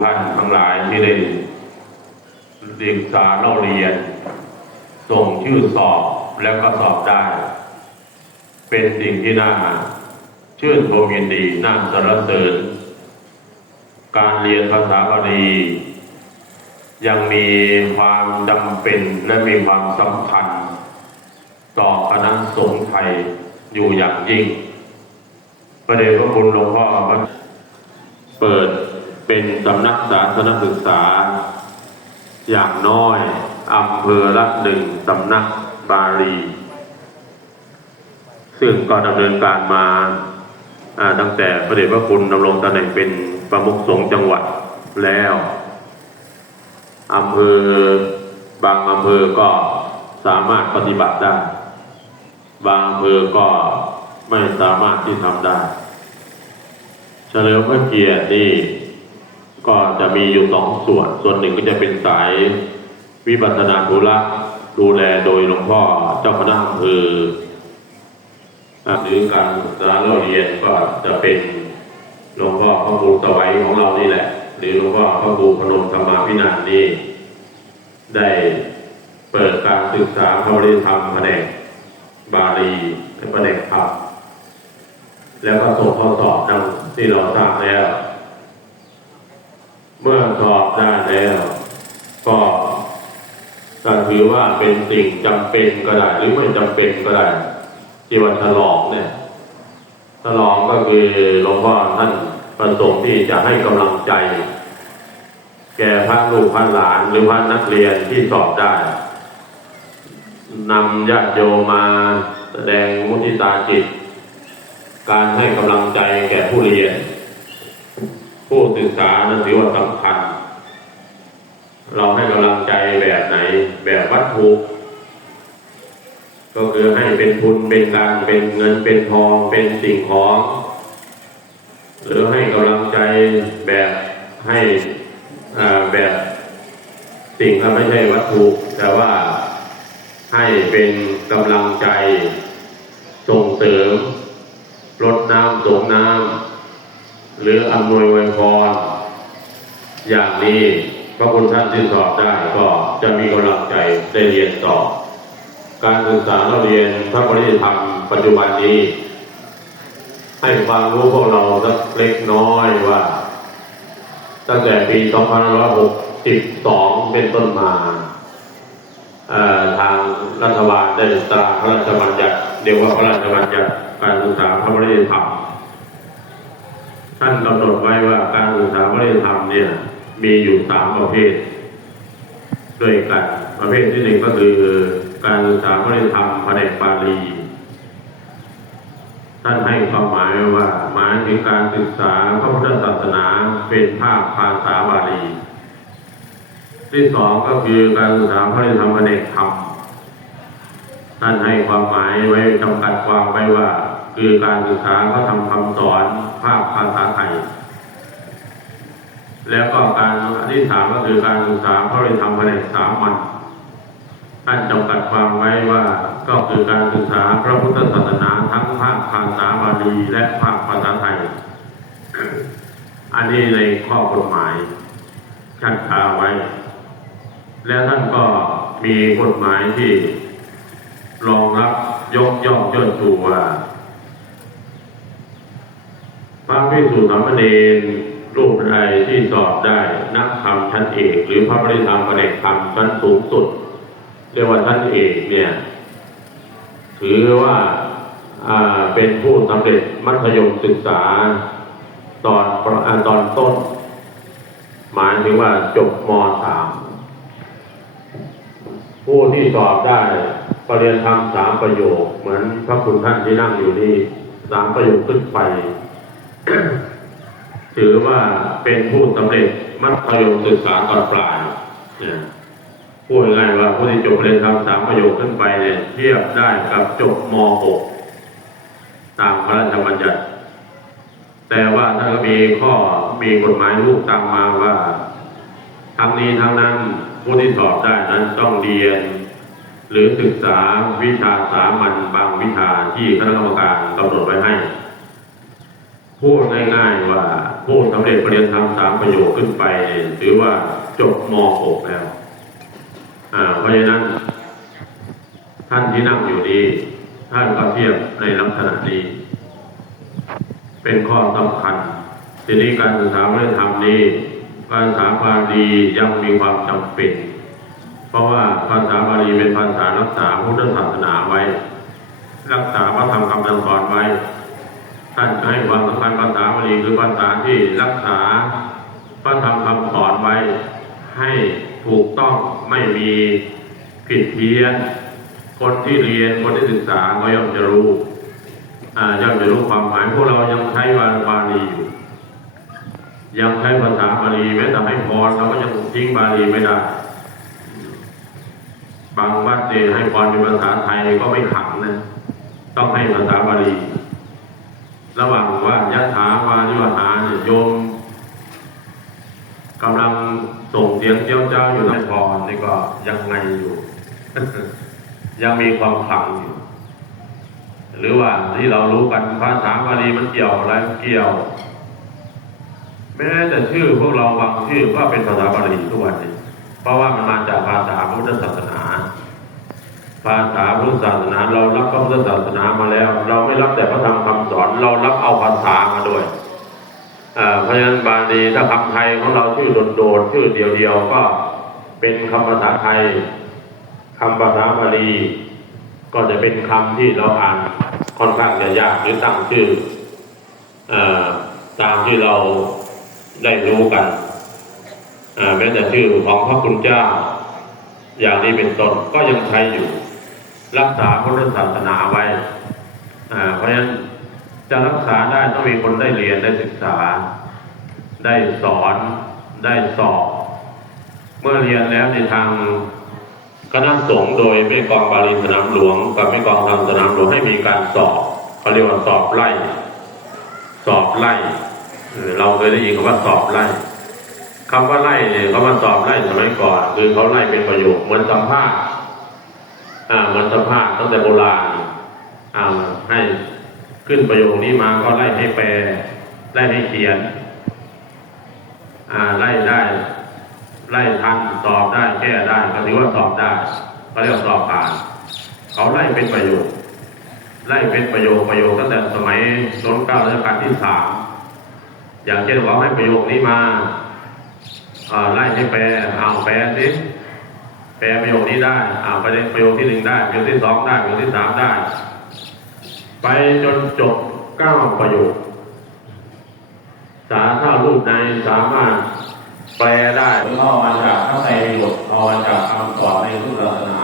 ท่านทั้งหลายที่ได้ศึกษาเล่าเรียน ส่งชื่อสอบแล้วก็สอบได้ เป็นสิ่งที่น่าชื่นชมยินดีน่าสรรเสริญ การเรียนภาษาบาลียังมีความจำเป็นและมีความสำคัญ ต่อคณะสงฆ์ไทยอยู่อย่างยิ่ง ประเดชพระคุณหลวงพ่อเปิด เป็นสำนักศาสนศึกษา อย่างน้อยอำเภอละหนึ่งสำนักบาลี ซึ่งก็ดำเนินการมาตั้งแต่พระเดชพระคุณดำรงตำแหน่งเป็นประมุขสงฆ์จังหวัดแล้วอำเภอบางอำเภอก็สามารถปฏิบัติได้ บางอำเภอก็ไม่สามารถที่ทำได้ เฉลิมพระเกียรตินี่ ก็จะมีอยู่สองส่วน ส่วนหนึ่งก็จะเป็นสายวิปัสสนาธุระดูแลโดยหลวงพ่อเจ้าคณะอำเภอหรือการศึกษาเราเรียนก็จะเป็นหลวงพ่อพระครูสวัยของเรานี่แหละ หรือหลวงพ่อพระครูพนมธรรมาพินันนี่ได้เปิดการศึกษาพระบริธรรมแผนกบาลีและแผนกธรรมแล้วก็ส่งข้อสอบดังที่เราทราบแล้ว เมื่อสอบได้แล้ว ก็จะถือว่าเป็นสิ่งจำเป็นก็ได้ หรือไม่จำเป็นก็ได้ที่วันฉลองเนี่ยฉลองก็คือหลวงพ่อท่านประสงค์ที่จะให้กำลังใจ แก่พระลูกพระหลานหรือพระนักเรียนที่สอบได้นำญาติโยมมาแสดงมุทิตาจิต การให้กำลังใจแก่ผู้เรียน ผู้ศึกษานั้นถือว่าสำคัญ เราให้กำลังใจแบบไหนแบบวัตถุ ก็คือให้เป็นทุนเป็นการเป็นเงินเป็นทองเป็นสิ่งของ หรือให้กำลังใจแบบให้อ่าแบบสิ่งที่ไม่ใช่วัตถุ แต่ว่าให้เป็นกำลังใจส่งเสริมรดน้ำสงน้ำ หรืออำนวยวยพรอย่างนี้พระคุณท่านที่สอบได้ก็จะมีกำลังใจได้เรียนต่อ การศึกษาเราเรียนพระปริยธรรมปัจจุบันนี้ ให้ความรู้พวกเราสักเล็กน้อยว่า ตั้งแต่ปี 2562 เป็นต้นมาทางรัฐบาลได้ตราพระราชบัญญัติเรียกว่าพระราชบัญญัติการศึกษาพระปริยธรรม ท่านกำหนดไว้ว่าการศึกษาพระปริยธรรมเนี่ยมีอยู่สามประเภทด้วยกันประเภทที่หนึ่งก็คือการศึกษาพระธรรมแผนกบาลีท่านให้ความหมายว้ว่าหมายถึงการศึกษาพระพุทธศาสนาเป็นภาคภาษาบาลี ที่สองก็คือการศึกษาพระธรรมแผนกธรรมท่านให้ความหมายไว้จำกัดความไว้ว่า คือการศึกษาพระธรรมคำสอนภาคภาษาไทย แล้วก็การที่สามก็คือการศึกษาพระธรรมแผนกสามัญท่านจำกัดความไว้ว่าก็คือการศึกษาพระพุทธศาสนาทั้งภาคภาษาบาลีและภาคภาษาไทย อันนี้ในข้อกฎหมายชัดชาไว้ และท่านก็มีกฎหมายที่รองรับยกย่องเชิดชูว่า ระภิกษุสามเณรรูปใดที่สอบได้นักธรรมชั้นเอก หรือพระปริธรรมประเดกธรรมชั้นสูงสุด เรียกว่าชั้นเอกเนี่ยถือว่าเป็นผู้สำเร็จมัธยมศึกษาตอนประอ่าตอนต้น หมายถึงว่าจบม .3 ผู้ที่สอบได้ปรริญญาธรรมสามประโยค เหมือนพระคุณท่านที่นั่งอยู่นี่สามประโยคขึ้นไป ถือว่าเป็นผู้สำเร็จมัธยมศึกษาตอนปลายเนี่ยพูดง่ายว่าผู้ที่จบปรริญญาธรรมสามประโยคขึ้นไปเนี่ยเทียบได้กับจบม .6 ตามพระราชบัญญัติ แต่ว่าถ้ามีข้อมีกฎหมายลูกตามมาว่าทั้งนี้ทั้งนั้นผู้ที่สอบได้นั้นต้องเรียน หรือศึกษาวิชาสามัญบางวิชาที่คณะกรรมการกำหนดไว้ให้ พูดง่ายๆว่าผู้สำเร็จปริญญาธรรมสามประโยคขึ้นไป ถือว่าจบม .6 แล้ว อ่า เพราะฉะนั้น ท่านที่นั่งอยู่นี้ท่านก็เทียบในลักษณะนี้ เป็นข้อสำคัญ ทีนี้การศึกษาวัฒนธรรมนี้ การศึกษาบาลียังมีความจำเป็น เพราะว่าภาษาบาลีเป็นภาษารักษาพุทธศาสนาไว้ รักษาพระธรรมคำสอนไว้ ท่านให้ความสำคัญภาษาบาลีคือภาษาที่รักษาพระธรรมคำสอนไว้ ให้ถูกต้องไม่มีผิดเพี้ยน คนที่เรียนคนที่ศึกษาก็ย่อมจะรู้ย่อมจะรู้ความหมายพวกเรายังใช้วาบาลีอยู่ยังใช้ภาษาบาลีแม้แต่ให้พรเราก็ยังทิ้งบาลีไม่ได้บางวัดเนให้พรเป็นภาษาไทยก็ไม่ขังนะต้องให้ภาษาบาลี ระหว่างว่ายะถาวานิวหานายโยมกำลังส่งเสียงเจ้าเจ้าอยู่ในพรนี่ก็ยังไงอยู่ ยังมีความขลังอยู่ หรือว่าที่เรารู้กันภาษาบาลีมันเกี่ยวอะไรเกี่ยว แม้แต่ชื่อพวกเราบางชื่อก็เป็นภาษาบาลีทุกวันนี้ เพราะว่ามันมาจากภาษาพุทธศาสนา ภาษาพุทธศาสนา เรารับพระพุทธศาสนามาแล้ว เราไม่รับแต่พระธรรมคำสอน เรารับเอาภาษามาด้วยเพราะฉะนั้นบาลีถ้าคำไทยของเราชื่อโดดๆชื่อเดียวๆก็เป็นคำภาษาไทยคำภาษาบาลีก็จะเป็นคำที่เราอ่านค่อนข้างจะยากหรือตั้งชื่ออตามที่เราได้รู้กันแม้แต่ชื่อของพระคุณเจ้าอย่างนี้เป็นต้นก็ยังใช้อยู่ รักษาพุทธศาสนาไว้เพราะฉะนั้นจะรักษาได้ต้องมีคนได้เรียนได้ศึกษา ได้สอนได้สอบ เมื่อเรียนแล้วในทางคณะสงฆ์โดยแม่กองบาลีสนามหลวง กับแม่กองธรรมสนามหลวงให้มีการสอบเขาเรียกว่าสอบไล่ สอบไล่ เราเคยได้ยินคำว่าสอบไล่คำว่าไล่เนี่ยเขามาสอบไล่สมัยก่อน คือเขาไล่เป็นประโยคเหมือนสัมภาษณ์อ่า มือนสัมภาษณ์ตั้งแต่โบราณอ่าให้ขึ้นประโยคนี้มาก็ไล่ให้แปลไล่ให้เขียนอ่าไล่ได้ ไล่ทันสอบได้แก้ได้ก็ถือว่าสอบได้ก็เรียกสอบผ่าน เขาไล่เป็นประโยคไล่เป็นประโยคประโยคตั้งแต่สมัยรัชกาลรัชกาลที่สามอย่างเช่นว่าให้ประโยคนี้มาอ่าไล่ให้แปลเอาแปลสิ แปลประโยคนี้ได้ อ่าปเด็นประโยคที่หนึ่งได้ ประโยคที่สองได้ ประโยคที่สามได้ ไปจนจบเก้าประโยค สาถ้ารูปในสามารถแปลได้หรือเอามาจากพระไตรปิฎกเอามาจากคำสอนในพุทธศาสนา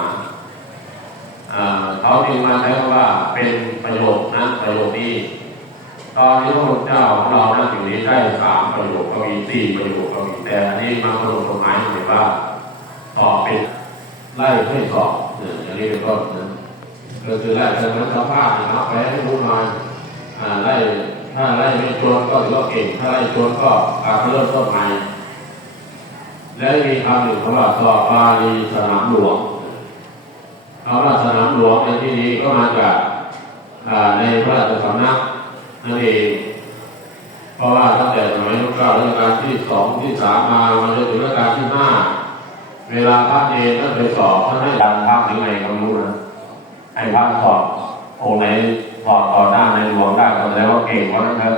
เขาจึงมาใช้คำว่าเป็นประโยคนั้นประโยคนี้ตอนนี้พระพุทธเจ้าของเรานั่งอยู่นี้ได้สามประโยคก็มีสี่ประโยคก็มีแต่อันนี้มาประโยคตรงไหนหมายว่า ไล่ให้สอบเนี่ยอย่างนี้เป็นต้นนะก็คือไล่เป็นเหมือนสภาษณ์นะแปลให้รู้หน่อยอ่าไล่ถ้าไล่ไม่ชนก็ถือว่าเก่งถ้าไล่ชนก็การเริ่มต้นใหม่และมีคำหนึ่งคำว่าสอบบาลีสนามหลวงคำว่าสนามหลวงในที่นี้ก็มาจากอ่าในพระราชสำนักนั่นเองเพราะว่าตั้งแต่สมัยรัชกาลรัชกาลที่สองที่สามมามาจนถึงรัชกาลที่ห้า เวลาพระเนรท่านไปสอบท่านให้ดันพระหรือไงก็รู้นะให้พระสอบองค์ไหนสอบต่อหน้าในหลวงได้ก็แสดงว่าเก่งกว่านั้นเถอะ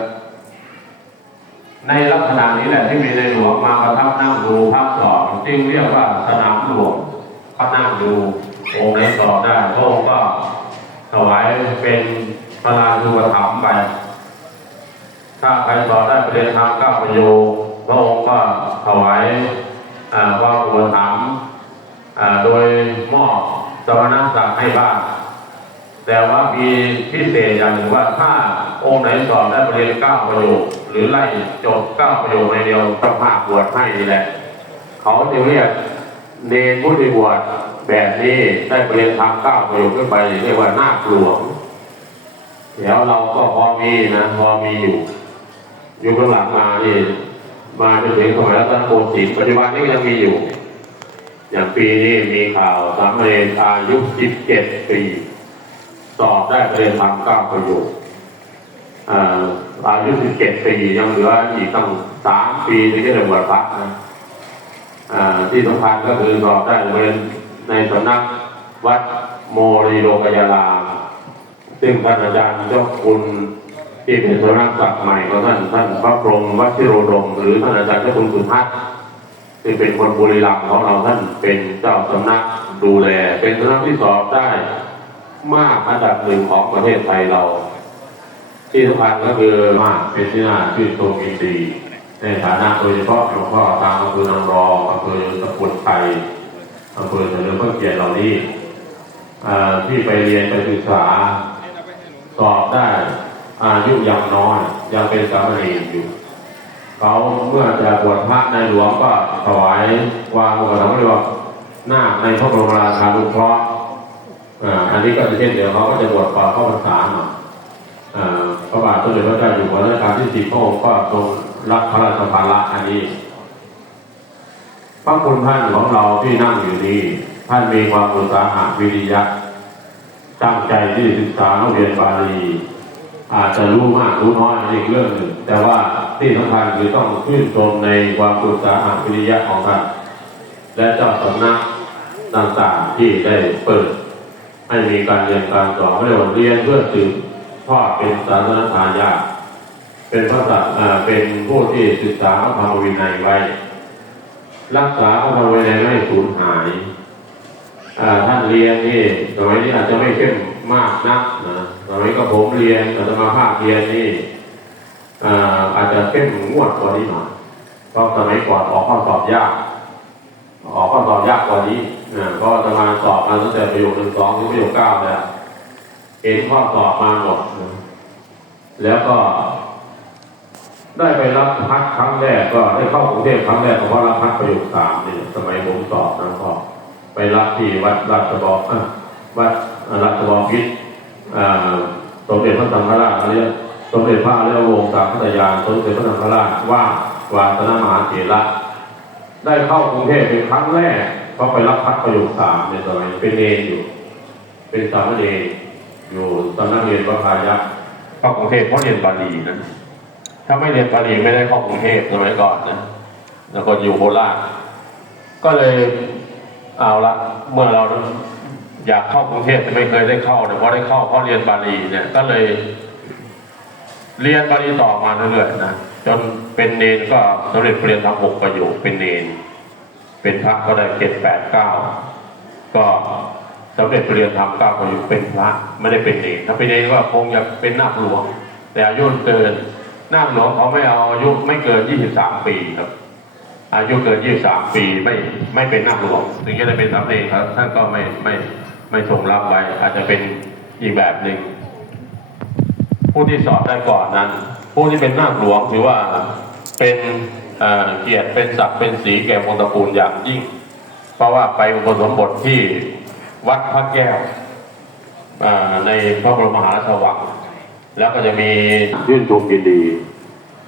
ในลักษณะนี้แหละที่มีในหลวงมาประทับนั่งดูภาพสอบจึงเรียกว่าสนามหลวงก็นั่งดูองค์ไหนสอบได้พระองค์ก็ถวายเป็นพระราชูปถัมภ์ไปถ้าใครสอบได้ประเด็นทางก้าประโยคพระองค์ก็ถวาย ว่าอุปถัมภ์โดยมอบสมณศักดิ์ให้บ้าง แต่ว่ามีพิเศษอย่างหนึ่งว่าถ้าองค์ไหนสอบได้ประเรียนเก้าประโยค หรือไล่จบเก้าประโยคในเดียวต้องภาคบวชให้นี่แหละ เขาจะเรียกเนรผู้ที่บวชแบบนี้ได้ประเรียนทำเก้าประโยคขึ้นไปเรียกว่านาคหลวงเดี๋ยวเราก็พอมีนะพอมีอยู่ อยู่ข้างหลังมานี่ มาจนถึงสมัยรัตนโกสินทร์ปัจจุบันนี้ก็ยังมีอยู่ อย่างปีนี้มีข่าวสามเณรอายุ 17 ปีสอบได้ประเรียนทำเก้าประโยคอาอายุสิบเจ็ดปียังเหลืออีกตั้งสามปีถึงจะได้บวชพระนะที่สำคัญก็คือสอบได้เรียนในสำนักวัดโมรีโลกยาลาซึ่งท่านอาจารย์เจ้าคุณ ที่เป็นสำนักศักดิ์ใหม่ของท่านท่านพระพรหมวัชิโรดมหรือท่านอาจารย์เจ้าคุณสุทัศน์ซึ่เป็นคนบุรีรัมย์ของเราท่านเป็นเจ้าสำนักดูแล เป็นสำนักที่สอบได้มากอันดับหนึ่งของประเทศไทยเรา ที่สำคัญก็คือมากเป็นที่น่าชื่นชมยินดีในฐานะโดยเฉพาะหลวงพ่อทางอำเภอนางรองอำเภอตะกุนไทยอำเภอเฉลิมพระเกียรติเหล่านี้อ่าที่ไปเรียนไปศึกษาสอบได้ อายุยังน้อยยังเป็นสามเณรอยู่เขาเมื่อจะบวชพระในหลวงก็ถวายวางกับเราเรียกว่าหน้าในพระบรมราชานุเคราะห์อันนี้ก็จะเช่นเดียวเขาก็จะบวชก่อนเข้าพรรษาหน่อยอ่าพระบาทสมเด็จพระเจ้าอยู่หัวรัชกาลที่สิบพระองค์ก็ทรงรับพระราชภาระอันนี้ พระคุณท่านของเราที่นั่งอยู่นี้ท่านมีความอุตสาหะวิริยะตั้งใจที่ศึกษาเรียนบาลี อาจจะรู้มากรู้น้อยอีกเรื่องหนึ่งแต่ว่าที่สำคัญคือต้องชื่นชมในความอุตสาหะวิริยะของท่านและเจ้าสำนักต่างๆที่ได้เปิด ให้มีการเรียนการสอนเรียกว่าเรียนเพื่อสืบทอดเป็นศาสนทายาเป็นภาษาอ่าเป็นผู้ที่ศึกษาพระธรรมวินัยไว้ รักษาพระธรรมวินัยไม่ให้สูญหายท่านเรียนนี่สมัยนี้อาจจะไม่เข้มมากนักนะ สมัยก็ผมเรียนอาตมาภาคเรียนนี่อาจจะเข้มงวดกว่านี้หน่อยเพราะสมัยก่อนออกข้อสอบยาก ออกข้อสอบยากกว่านี้เพราะอาตมาสอบมาตั้งแต่ประโยคหนึ่งสองถึงประโยคเก้าแล้วเห็นข้อสอบมาหมดแล้วก็ ได้ไปรับพัดครั้งแรกก็ได้เข้ากรุงเทพครั้งแรกเพราะรับพัดประโยคสามนี่สมัยผมสอบนะพ่อไปรับที่วัดราชบอกวัดราชบพิษ สมเด็จพระสังฆราชเรียกสมเด็จพระอริยวงศ์สามพัทยานสมเด็จพระสังฆราชว่าวาสนามหาเถระได้เข้ากรุงเทพเป็นครั้งแรกก็ไปรับพัดประโยคสามในสมัยเป็นเนรอยู่ เป็นสามเณรอยู่ตอนนักเรียนวัดพายัพเข้ากรุงเทพเพราะเรียนบาลีนะถ้าไม่เรียนบาลีไม่ได้เข้ากรุงเทพสมัยก่อนนะแล้วก็อยู่โคราชก็เลยเอาละเมื่อเรา อยากเข้ากรุงเทพแต่ไม่เคยได้เข้าแต่พอได้เข้าเพราะเรียนบาลีเนี่ยก็เลย เรียนบาลีต่อมาเรื่อยๆนะจนเป็นเนนก็สำเร็จเรียนทำหกประโยคเป็นเนน เป็นพระก็ได้เจ็ดแปดเก้าก็สำเร็จเรียนทำเก้าประโยคเป็นพระไม่ได้เป็นเนนถ้าเป็นเนนก็คงจะเป็นนาคหลวง แต่อายุเกินนาคหลวงเขาไม่เอาอายุไม่เกินยี่สิบสามปีครับอายุเกิน23ปีไม่ไม่เป็นนักหลวงถึงจะได้เป็นสามเณรครับท่านก็ไม่ไม่ ไม่ทรงรับไว้อาจจะเป็นอีกแบบหนึ่ง ผู้ที่สอบได้ก่อนนั้น ผู้ที่เป็นนาคหลวงถือว่าเป็นเกียรติเป็นศักดิ์เป็นสีแก่วงตระกูลอย่างยิ่ง เพราะว่าไปอุปสมบทที่วัดพระแก้วในพระบรมมหาราชวังแล้วก็จะมียื่นชมยินดี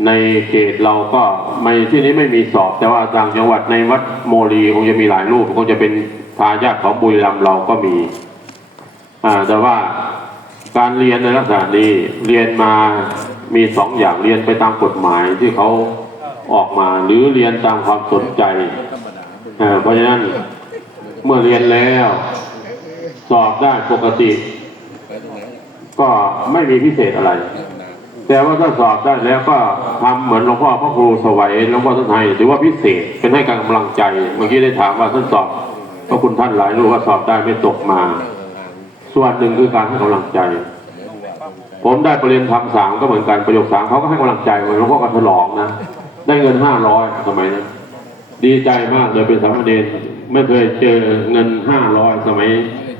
ในเขตเราก็ไม่ที่นี้ไม่มีสอบ แต่ว่าต่างจังหวัดในวัดโมลีคงจะมีหลายรูปคงจะเป็นทายาทของบุรีรัมย์เราก็มีอ่าแต่ว่าการเรียนในลักษณะนี้เรียนมามีสองอย่างเรียนไปตามกฎหมายที่เขาออกมาหรือเรียนตามความสนใจอ่าเพราะฉะนั้นเมื่อเรียนแล้ว สอบได้ปกติ ก็ไม่มีพิเศษอะไร แต่ว่าถ้าสอบได้แล้วก็ทำเหมือนหลวงพ่อพระครูสวัยหลวงพ่อท่านไทยถือว่าพิเศษเป็นให้การกำลังใจ เมื่อกี้ได้ถามว่าท่านสอบพระคุณท่านหลายรู้ว่าสอบได้ไม่ตกมา ส่วนหนึ่งคือการให้กำลังใจ ผมได้ประเรียนธรรมสามก็เหมือนกันประโยคสามเขาก็ให้กำลังใจเหมือนหลวงพ่อกันฉลองนะได้เงินห้าร้อยสมัยนั้นดีใจมากเลยเป็นสามเณรไม่เคยเจอเงินห้าร้อยสมัย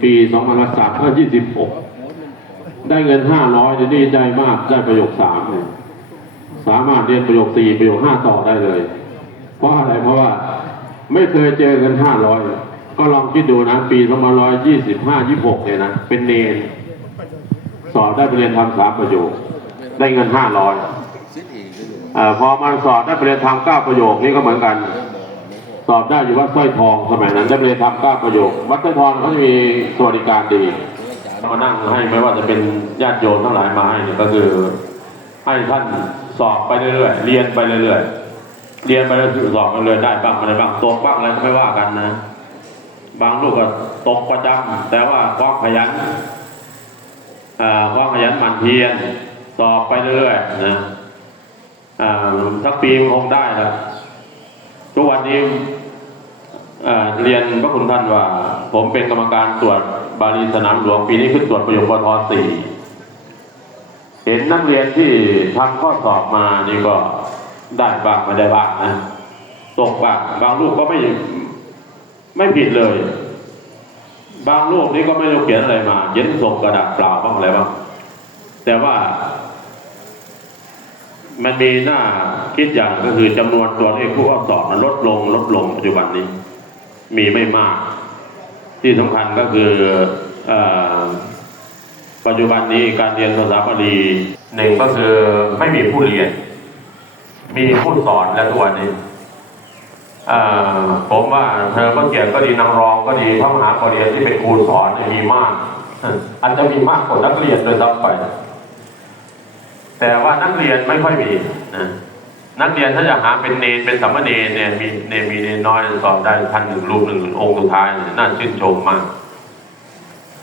ปีสองพันสามยี่สิบหก ได้เงินห้าร้อยจะดีใจมากได้ประโยคสามเนี่ยสามารถเรียนประโยคสี่ประโยคห้าต่อได้เลย เพราะอะไรเพราะว่าไม่เคยเจอเงินห้าร้อยก็ลองคิดดูนะ ปีสองพันร้อยยี่สิบห้ายี่หกเนี่ยนะเป็นเนนสอบได้ไปเรียนทำสามประโยค ได้เงินห้าร้อยพอมาสอบได้ไปเรียนทำเก้าประโยคนี่ก็เหมือนกัน สอบได้อยู่วัดสร้อยทองสมัยนั้นได้ไปเรียนทำเก้าประโยค วัดสร้อยทองเขาจะมีสวัสดิการดี มานั่งให้ไม่ว่าจะเป็นญาติโยมทั้งหลายมาให้เนี่ยก็คือให้ท่านสอบไปเรื่อยๆเรียนไปเรื่อยๆเรียนไปเรื่อยๆสอบไปเรื่อยได้บ้างไม่ได้บ้างตกบ้างอะไรก็ไม่ว่ากันนะ บางลูกก็ตกประจำแต่ว่าความขยันอ่าความขยันหมั่นเพียรสอบไปเรื่อยๆนะสักปีคงได้ล้วทุกวันนี้เรียนพระคุณท่านว่า ผมเป็นกรรมการตรวจ บาลีสนามหลวงปีนี้ขึ้นตรวจประโยคปทสี่เห็นนักเรียนที่ทำข้อสอบมานี่ก็ได้บ้างไม่ได้บ้างนะตกบ้างบางลูกก็ไม่ไม่ผิดเลย บางลูกนี่ก็ไม่รู้เขียนอะไรมาเขียนส่งกระดาษเปล่าบ้างอะไรบ้างแต่ว่า มันมีหน้าคิดอย่างก็คือจำนวนตัวเลขผู้เข้าสอบมันลดลง ลดลงปัจจุบันนี้ มีไม่มาก ที่สำคัญก็คืออปัจจุบันนี้การเรียนภาษาบาลีหนึ่งก็คือไม่มีผู้เรียน มีผู้สอนแล้วทุกวันนี้ผมว่าเธอเมื่อเกียรติก็ดีนางรองก็ดีพระมหาปรริญญาที่เป็นครูสอนมีมากอาจจะมีมากกว่านักเรียนโดยซ้ำไป แต่ว่านักเรียนไม่ค่อยมีนะ นักเรียนถ้าจะหาเป็นเนรเป็นสัมมเนรเนี่ยมีเนรมีเนรน้อยสอบได้ท่านหนึ่งรูปหนึ่งองค์สุดท้ายเนี่ยน่าชื่นชมมาก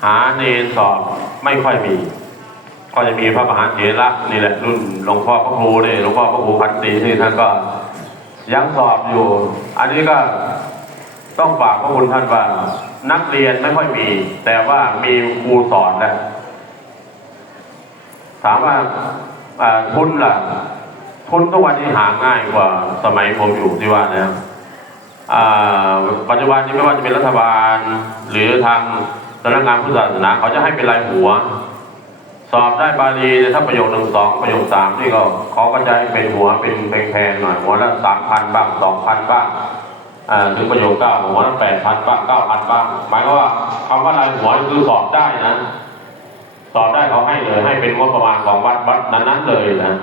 หาเนรสอบไม่ค่อยมี ก็จะมีพระมหาเถระนี่แหละรุ่นหลวงพ่อพระครูนี่หลวงพ่อพระครูพันตรีนี่ท่านก็ยังสอบอยู่ อันนี้ก็ต้องฝากพระคุณท่านว่า นักเรียนไม่ค่อยมี แต่ว่ามีครูสอนนะถามว่าอ่าทุนล่ะ ทุนทุกวันนี้หาง่ายกว่าสมัยผมอยู่ที่ว่านะอ่าปัจจุบันนี้ไม่ว่าจะเป็นรัฐบาล หรือทางสำนักงานพุทธศาสนาเขาจะให้เป็นรายหัว สอบได้บาลีเนี่ยถ้าประโยคหนึ่งสองประโยคสามนี่ก็เขาก็จะให้เป็นหัวเป็นแพงๆหน่อยหัวละสามพันบ้างสองพันบ้างอ่าถึงประโยคเก้าหัวละแปดพันบ้างเก้าพันบ้างหมายความว่าคำว่ารายหัวคือสอบได้นะ สอบได้เขาให้เลยให้เป็นงบประมาณของวัดวัดนั้นๆเลยนะ